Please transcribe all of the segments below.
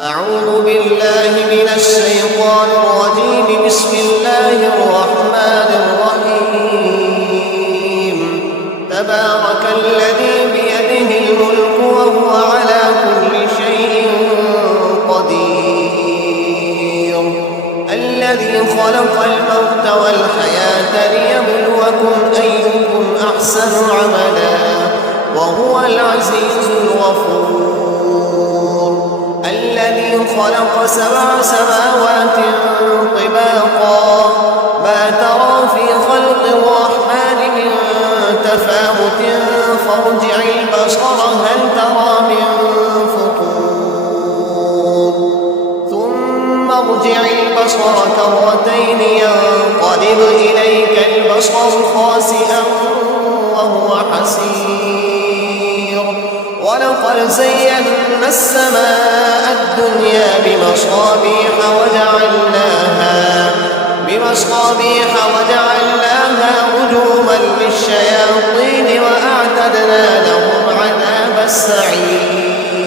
أعوذ بالله من الشيطان الرجيم. بسم الله الرحمن الرحيم. تبارك الذي بيده الملك وهو على كل شيء قدير. الذي خلق الموت والحياة ليبلوكم أيكم أحسن عملا وهو العزيز الغفور. الذي خلق 7 سماوات طباقا ما ترى في خلق الرحمن من تفاوت فارجع البصر هل ترى من فطور ثم ارجع البصر كرتين ينقلب إليك البصر خاسئا وهو حسير. ولقد زينا السماء الدنيا بمصابيح وجعلناها رجوما للشياطين وأعتدنا لهم عذاب السعير.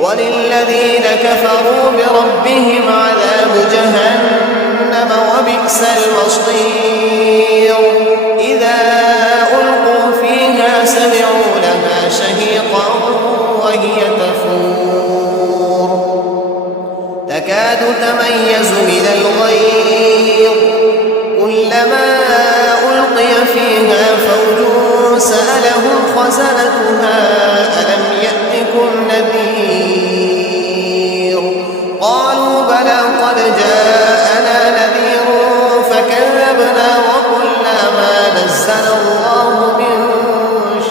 وللذين كفروا بربهم عذاب جهنم وبئس المصير. إذا ألقوا فيها سمعوا لها شهيقا وهي تفور تكاد تميز من الغيظ كلما ألقي فيها فوج سألهم خزنتها ألم يأتكم نذير قالوا بلى قد جاءنا نذير فكذبنا وقلنا ما نزل الله من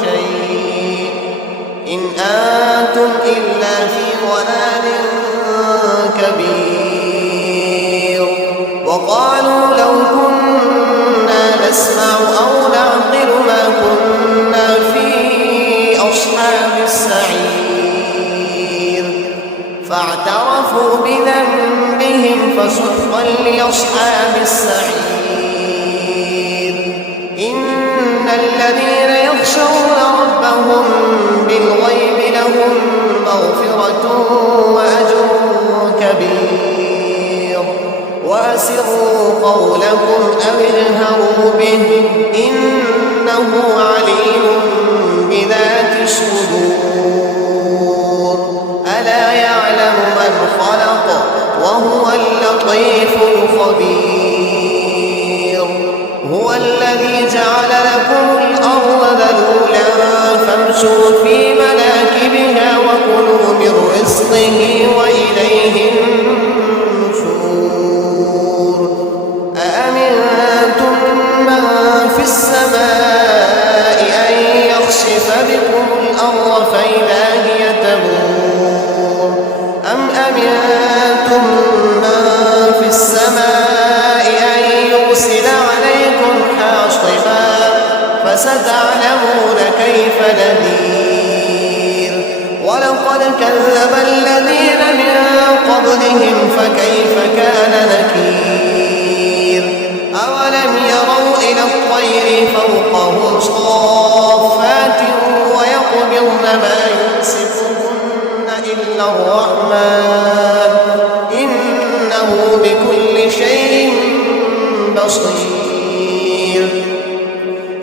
شيء إن أنتم إلا في ضلال كبير. وقالوا لو كنا نسمع أو نعقل ما كنا في أصحاب السعير فاعترفوا بذنبهم فسحقا لأصحاب السعير. إن الذين يخشون ربهم بالغيب لهم مغفرة وأجر كبير. وأسروا قولكم أو اجهروا به إنه عليم بذات الصدور. ألا يعلم من خلق وهو اللطيف الخبير. هو الذي جعل لكم الأرض ذلولا فامشوا في مناكبها وكلوا من رزقه وإليه النشور. أأمنتم من في السماء أن يخسف بكم الأرض فإذا هي تمور أم أمنتم من في السماء أن يرسل عليكم حاصبا فستعلمون كيف نذير. ولقد كذب الذين من قبلهم فكيف كان نكير. أولم يروا إلى الطير فوقهم صافات ويقبضن ما يمسكهن إلا الرحمن إنه بكل شيء بصير.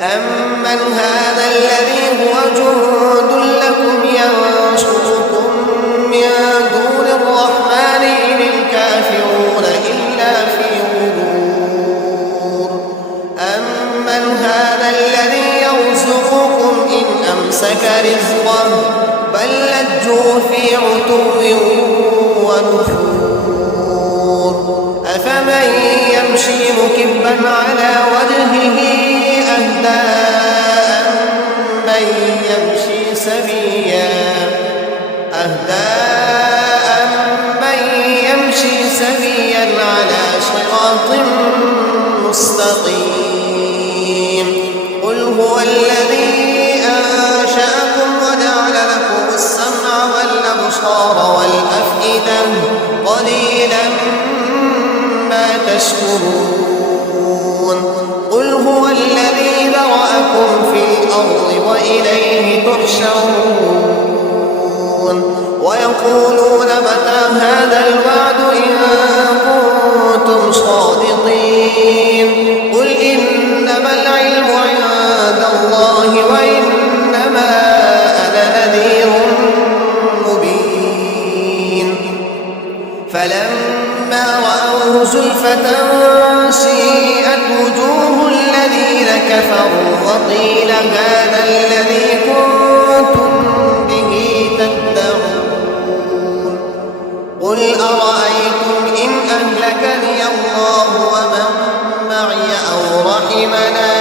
أمن هذا الذي هو جند لكم ينصركم من دون الرحمن إن الكافرون إلا في غرور. أمن هذا الذي يرزقكم إن أمسك رزقه بل لجوا في عتو ونفور. أفمن يمشي مكبا على وجهه أهدى أمن يمشي سويا على صراط مستقيم. قل هو الذي أنشأكم وجعل لكم السمع والأبصار والأفئدة قليلا ما تشكرون. قل هو الذي ذرأكم في الأرض وإليه تحشرون. ويقولون من فلما رأوه زلفة سيئت وجوه الذين كفروا وقيل هذا الذي كنتم به تدعون قل أرأيتم إن أهلكني الله ومن معي أو رحمنا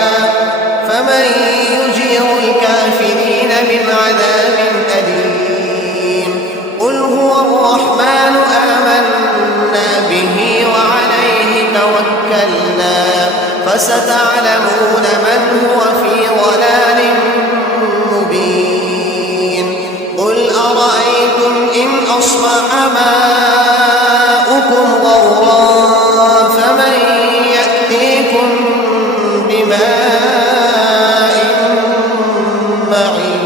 فمن يجير الكافرين من عذاب أليم قل هو الرحمن آمنا به وعليه توكلنا فستعلمون من هو في ضلال مبين قل أرأيتم إن أصبح ماؤكم غورا فمن يأتيكم بماء معين